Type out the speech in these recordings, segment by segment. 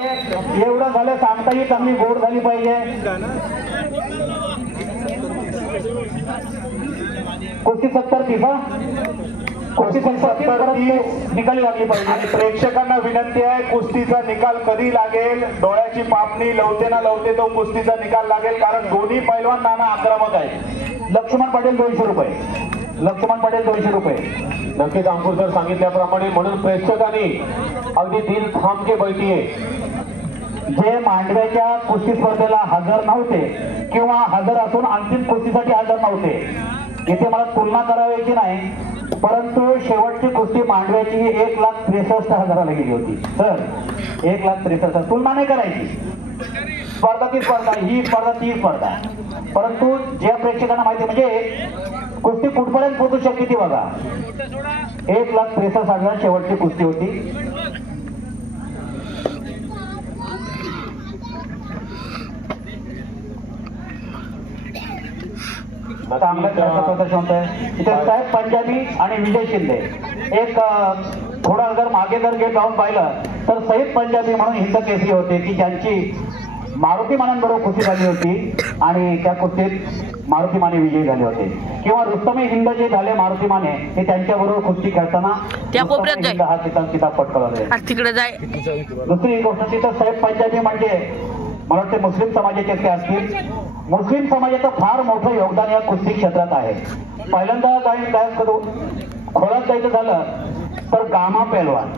एवढं झालं सांगताही चांगली गोड झाली पाहिजे। कुस्ती 70-30 कुस्ती 70-30 निकाली लागली पाहिजे। प्रेक्षकांना विनंती आहे, कुस्तीचा निकाल कधी लागेल, डोळ्याची पापणी लवते ना लवते तो कुस्तीचा निकाल लागेल, कारण दोन्ही पैलवान नाना आक्रमक आहेत। लक्ष्मण पटेल 200 रुपये, लक्ष्मण पटेल 200 रुपये। नक्कीच अंकुरकर सांगितल्याप्रमाणे म्हणून प्रेक्षकांनी अगदी दिल थांब के बैठिये। जे मांडव्याच्या कुस्ती स्पर्धेला हजर नव्हते किंवा हजर असून अंतिम कुस्तीसाठी हजर नव्हते, इथे मला तुलना करायची नाही, परंतु शेवटची कुस्ती मांडव्याची 1,63,000 गेली होती। सर 1,63,000 तुलना नाही करायची। स्पर्धा ती स्पर्धा, ही स्पर्धा ती स्पर्धा, परंतु ज्या प्रेक्षकांना माहिती म्हणजे कुस्ती कुठपर्यंत पोहोचू शकते ती बघा। 1,63,000 शेवटची कुस्ती होती। चांगलं प्रदर्शन होत आहे इथे। साहेब पंजाबी आणि विजय शिंदे एक थोडा जर मागे जर गेट जाऊन पाहिलं तर सईद पंजाबी म्हणून हिंद केसरी होते की ज्यांची मारुती मानेंबरोबर कुस्ती झाली होती आणि त्या कुस्तीत मारुती माने विजयी झाले होते, किंवा रुस्तमे हिंद जे झाले मारुती माने हे त्यांच्याबरोबर कुस्ती खेळताना हा किताब पटकावला। तिकडे जाय। दुसरी गोष्ट तिथं साहेब पंजाबी म्हणजे मला वाटते मुस्लिम समाजाचे ते असतील। मुस्लिम समाजाचं फार मोठं योगदान या कुस्ती क्षेत्रात आहे। पहिल्यांदा खोलात जायचं झालं तर गामा पहलवान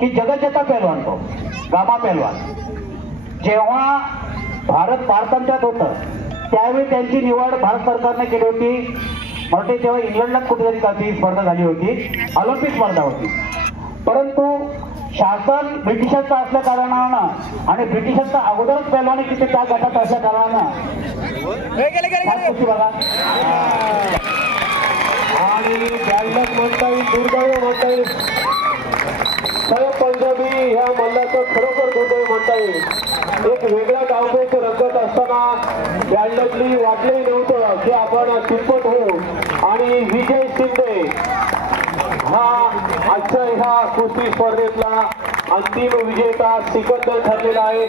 की जगज्जेता पहलवान, तो गामा पहलवान जेव्हा भारतांच्यात होतं त्यावेळी त्यांची निवड भारत सरकारने केली होती। मला तेव्हा इंग्लंडला कुठेतरी ती स्पर्धा झाली होती, ऑलिम्पिक स्पर्धा होती, परंतु शासन ब्रिटिशांचं असल्या कारणानं आणि ब्रिटिशांचा अगोदरच पहलवानी तिथे त्या गटात असल्या कारणानं बघा आणि बॅलन्स म्हणता येईल, दुर्दैव म्हणता येईल, साहेब पंजाबी ह्या मल्लाचं खरोखर दुर्दैव म्हणता येईल। एक वेगळ्या डावपेच रंगत असताना बॅलन्सली वाटलंही नव्हतं की आपण तिप्पट होऊ, आणि विजय शिंदे हा आजच्या ह्या कुस्ती स्पर्धेतला अंतिम विजेता सिकंदर ठरलेला आहे।